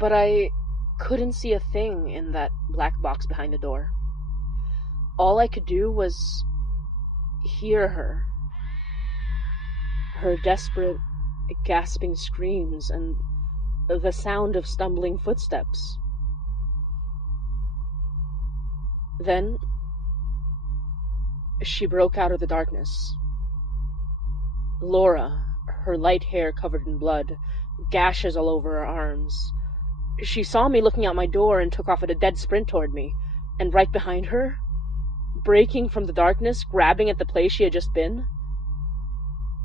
But I couldn't see a thing in that black box behind the door. All I could do was hear her. Her desperate, gasping screams and the sound of stumbling footsteps. Then she broke out of the darkness. Laura, her light hair covered in blood, gashes all over her arms. She saw me looking out my door and took off at a dead sprint toward me, and right behind her, breaking from the darkness, grabbing at the place she had just been,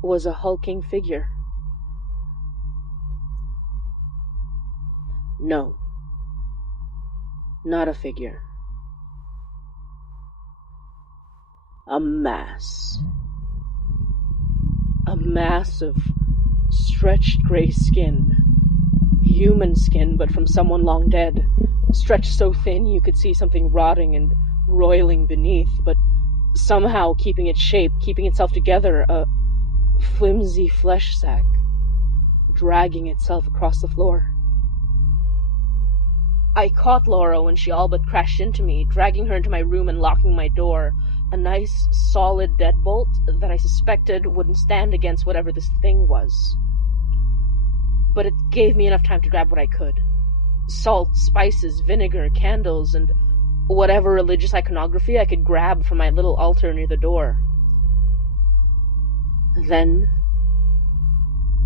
was a hulking figure. No, not a figure. A mass. A mass of stretched gray skin. Human skin, but from someone long dead. Stretched so thin you could see something rotting and roiling beneath, but somehow keeping its shape, keeping itself together, a flimsy flesh sack, dragging itself across the floor. I caught Laura when she all but crashed into me, dragging her into my room and locking my door, a nice, solid deadbolt that I suspected wouldn't stand against whatever this thing was. But it gave me enough time to grab what I could. Salt, spices, vinegar, candles, and whatever religious iconography I could grab from my little altar near the door. Then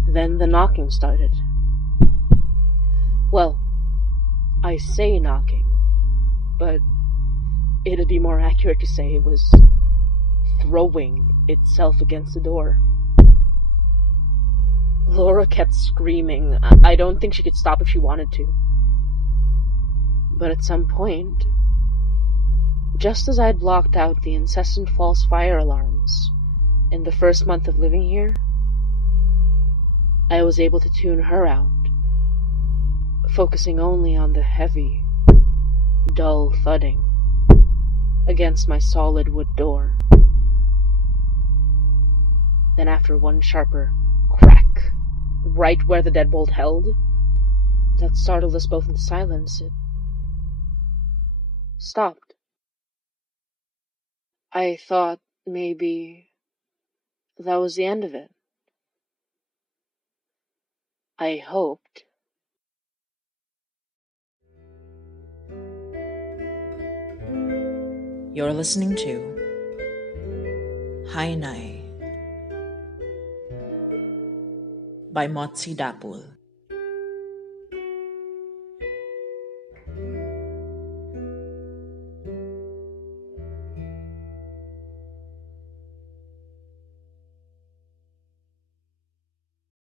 the knocking started. Well, I say knocking, but it'd be more accurate to say it was throwing itself against the door. Laura kept screaming. I don't think she could stop if she wanted to. But at some point, just as I had blocked out the incessant false fire alarms in the first month of living here, I was able to tune her out, focusing only on the heavy, dull thudding against my solid wood door. Then after one sharper crack, right where the deadbolt held, that startled us both into silence, it stopped. I thought maybe that was the end of it. I hoped. You're listening to Hainai by Motzie Dapul.